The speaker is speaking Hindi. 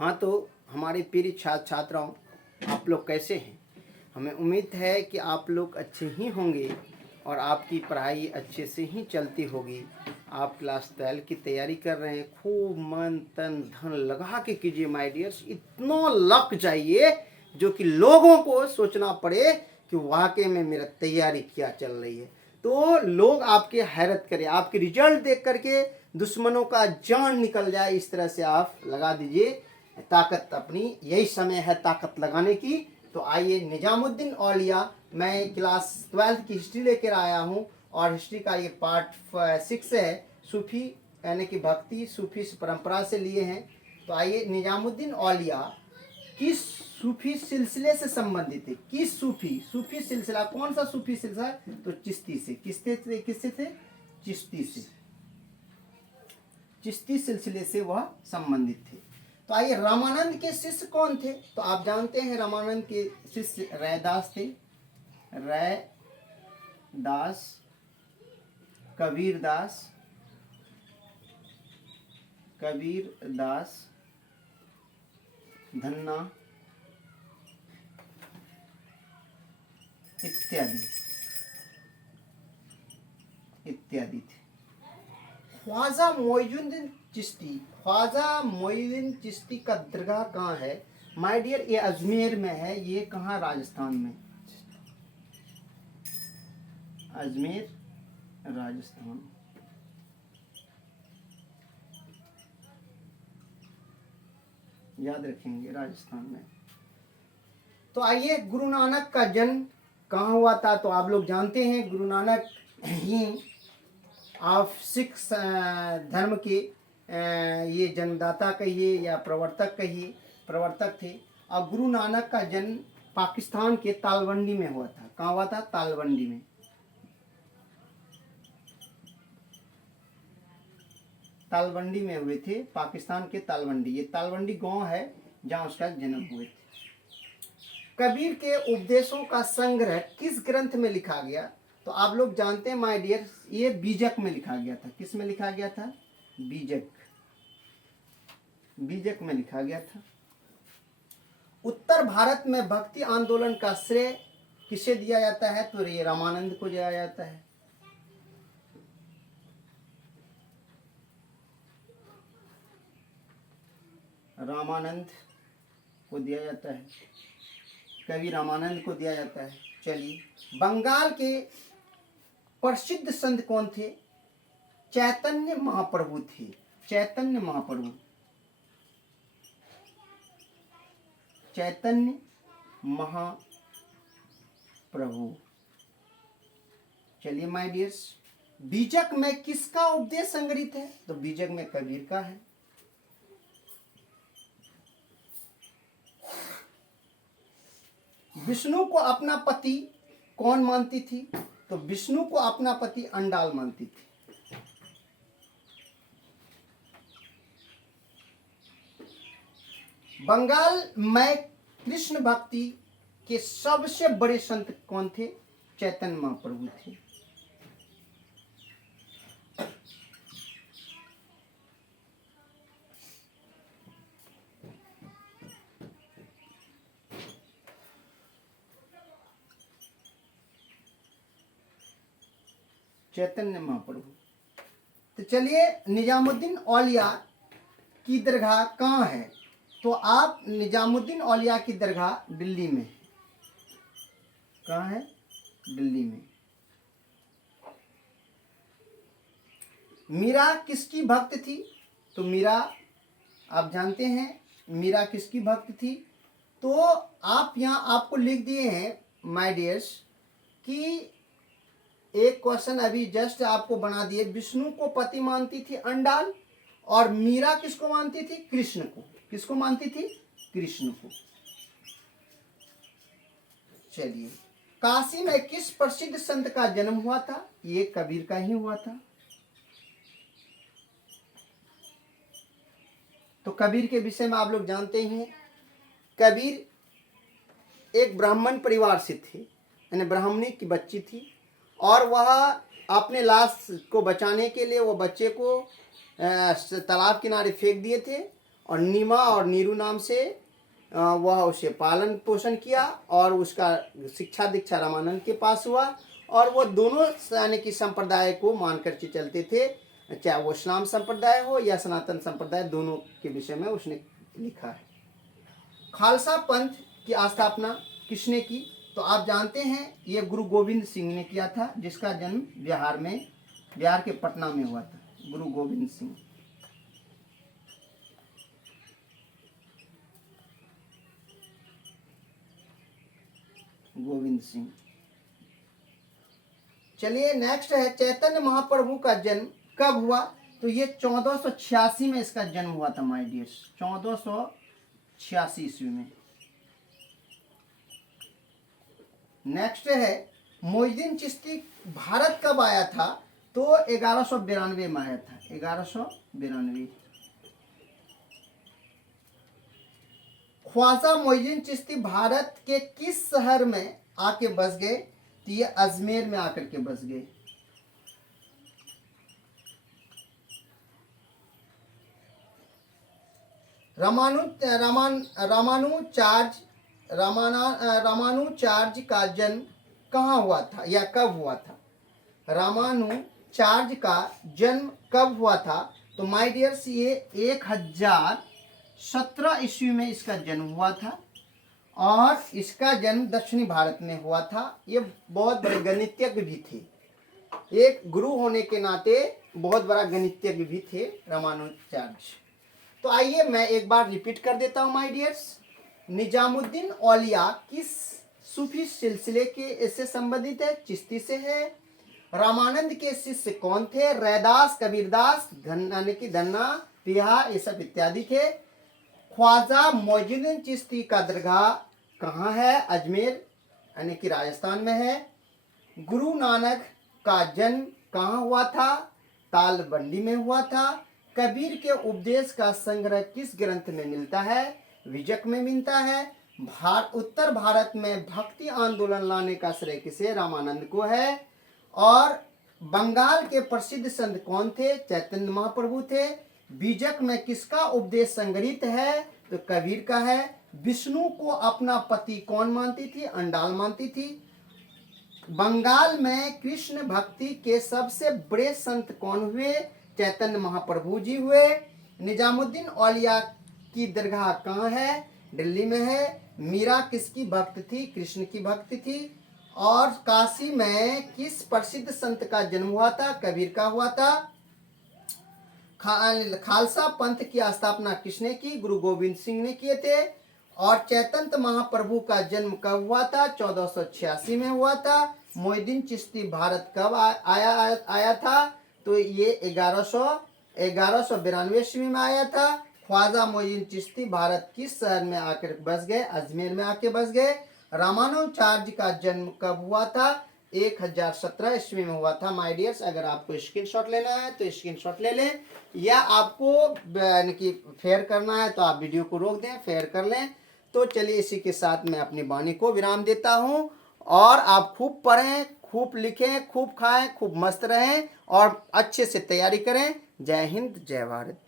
हाँ, तो हमारे प्रिय छात्र छात्राओं, आप लोग कैसे हैं? हमें उम्मीद है कि आप लोग अच्छे ही होंगे और आपकी पढ़ाई अच्छे से ही चलती होगी। आप क्लास 12 की तैयारी कर रहे हैं, खूब मन तन धन लगा के कीजिए माय डियर्स। इतना लग जाइए जो कि लोगों को सोचना पड़े कि वाकई में मेरा तैयारी क्या चल रही है। तो लोग आपके हैरत करें, आपके रिजल्ट देख करके दुश्मनों का जान निकल जाए, इस तरह से आप लगा दीजिए ताकत अपनी। यही समय है ताकत लगाने की। तो आइए, निजामुद्दीन औलिया, मैं क्लास 12 की हिस्ट्री लेकर आया हूँ और हिस्ट्री का ये पार्ट 6 है। सूफी यानी कि भक्ति सूफी परंपरा से लिए हैं। तो आइए, निजामुद्दीन औलिया किस सूफी सिलसिले से संबंधित है? किस सूफी सिलसिला? कौन सा सूफी सिलसिला? तो चिश्ती से। किससे थे? चिश्ती से। चिश्ती सिलसिले से वह संबंधित थे। तो आइए, रामानंद के शिष्य कौन थे? तो आप जानते हैं रामानंद के शिष्य रैदास थे। रैदास, कबीरदास, धन्ना इत्यादि थे। ख्वाजा मोइनुद्दीन चिश्ती का दरगाह कहाँ है? माय डियर, ये अजमेर में है। ये कहाँ? राजस्थान में। अजमेर, राजस्थान। याद रखेंगे, राजस्थान में। तो आइए, गुरु नानक का जन्म कहाँ हुआ था? तो आप लोग जानते हैं गुरु नानक ही आप सिख धर्म के ये जन्मदाता कहिए या प्रवर्तक थे। और गुरु नानक का जन्म पाकिस्तान के तालवंडी में हुआ था। कहाँ हुआ था? तालवंडी में। तालवंडी में हुए थे, पाकिस्तान के तालवंडी। ये तालवंडी गांव है जहाँ उसका जन्म हुए थे। कबीर के उपदेशों का संग्रह किस ग्रंथ में लिखा गया? तो आप लोग जानते हैं माय डियर, ये बीजक में लिखा गया था। किस में लिखा गया था? बीजक में लिखा गया था। उत्तर भारत में भक्ति आंदोलन का श्रेय किसे दिया जाता है? तो ये रामानंद को दिया जाता है। रामानंद को दिया जाता है, कवि रामानंद को दिया जाता है। चलिए, बंगाल के प्रसिद्ध संत कौन थे? चैतन्य महाप्रभु थे। चैतन्य महाप्रभु। चलिए माय डियर्स, बीजक में किसका उपदेश संग्रहित है? तो बीजक में कबीर का है। विष्णु को अपना पति कौन मानती थी? तो विष्णु को अपना पति अंडाल मानती थी। बंगाल में कृष्ण भक्ति के सबसे बड़े संत कौन थे? चैतन्य महाप्रभु थे। चैतन्य महाप्रभु। तो चलिए, निजामुद्दीन औलिया की दरगाह कहाँ है? तो आप निजामुद्दीन औलिया की दरगाह दिल्ली में। कहाँ है? दिल्ली में। मीरा किसकी भक्त थी? तो मीरा, आप जानते हैं मीरा किसकी भक्त थी? तो आप यहाँ आपको लिख दिए हैं माय डियर्स कि एक क्वेश्चन अभी जस्ट आपको बना दिए। विष्णु को पति मानती थी अंडाल, और मीरा किसको मानती थी? कृष्ण को। किसको मानती थी? कृष्ण को। चलिए, काशी में किस प्रसिद्ध संत का जन्म हुआ था? ये कबीर का ही हुआ था। तो कबीर के विषय में आप लोग जानते हैं, कबीर एक ब्राह्मण परिवार से थे, यानी ब्राह्मणी की बच्ची थी, और वह अपने लाश को बचाने के लिए वो बच्चे को तालाब किनारे फेंक दिए थे, और नीमा और नीरू नाम से वह उसे पालन पोषण किया और उसका शिक्षा दीक्षा रामानंद के पास हुआ और वो दोनों यानी कि संप्रदाय को मानकर के चलते थे, चाहे वो इस्लाम संप्रदाय हो या सनातन संप्रदाय, दोनों के विषय में उसने लिखा है। खालसा पंथ की स्थापना किसने की? तो आप जानते हैं ये गुरु गोविंद सिंह ने किया था, जिसका जन्म बिहार के पटना में हुआ था। गुरु गोविंद सिंह। चलिए नेक्स्ट है, चैतन्य महाप्रभु का जन्म कब हुआ? तो ये 1486 में इसका जन्म हुआ था माय डियर्स, 1486 ईस्वी में। नेक्स्ट है, मोइनुद्दीन चिश्ती भारत कब आया था? तो 1192 में आया था, 1192। ख्वाजा मोइनुद्दीन चिश्ती भारत के किस शहर में आके बस गए? तो ये अजमेर में आकर के बस गए। रामानुजाचार्य का जन्म कहाँ हुआ था या कब हुआ था? रामानुजाचार्य का जन्म कब हुआ था? तो माय डियर्स ये 1017 ईस्वी में इसका जन्म हुआ था और इसका जन्म दक्षिणी भारत में हुआ था। ये बहुत बड़े गणितज्ञ भी थे, एक गुरु होने के नाते बहुत बड़ा गणितज्ञ भी थे रामानुजाचार्य। तो आइए मैं एक बार रिपीट कर देता हूँ माय डियर्स। निजामुद्दीन औलिया किस सूफी सिलसिले के से संबंधित है? चिश्ती से है। रामानंद के शिष्य कौन थे? रैदास, कबीरदास, धन्ना, पिहा, ये सब इत्यादि थे। ख्वाजा मोइनुद्दीन चिश्ती का दरगाह कहाँ है? अजमेर यानी कि राजस्थान में है। गुरु नानक का जन्म कहाँ हुआ था? तालबंडी में हुआ था। कबीर के उपदेश का संग्रह किस ग्रंथ में मिलता है? विजक में मिलता है। उत्तर भारत में भक्ति आंदोलन लाने का श्रेय किसे? रामानंद को है। और बंगाल के प्रसिद्ध संत कौन थे? चैतन्य महाप्रभु थे। बीजक में किसका उपदेश संग्रहित है? तो कबीर का है। विष्णु को अपना पति कौन मानती थी? अंडाल मानती थी। बंगाल में कृष्ण भक्ति के सबसे बड़े संत कौन हुए? चैतन्य महाप्रभु जी हुए। निजामुद्दीन औलिया की दरगाह कहाँ है? दिल्ली में है। मीरा किसकी भक्त थी? कृष्ण की भक्त थी। और काशी में किस प्रसिद्ध संत का जन्म हुआ था? कबीर का हुआ था। खालसा पंथ की स्थापना किसने की? गुरु गोविंद सिंह ने किए थे। और चैतन्य महाप्रभु का जन्म कब हुआ था? 1486 में हुआ था। मोइनुद्दीन चिश्ती भारत कब आया था? तो ये 1192 ईस्वी में आया था। ख्वाजा मोइनुद्दीन चिश्ती भारत किस शहर में आकर बस गए? अजमेर में आके बस गए। रामानुजाचार्य का जन्म कब हुआ था? 1017 ईस्वी में हुआ था माय डियर्स। अगर आपको स्क्रीनशॉट लेना है तो स्क्रीनशॉट ले लें, या आपको यानी कि फेयर करना है तो आप वीडियो को रोक दें, फेयर कर लें। तो चलिए इसी के साथ मैं अपनी वाणी को विराम देता हूं। और आप खूब पढ़ें, खूब लिखें, खूब खाएं, खूब मस्त रहें और अच्छे से तैयारी करें। जय हिंद, जय भारत।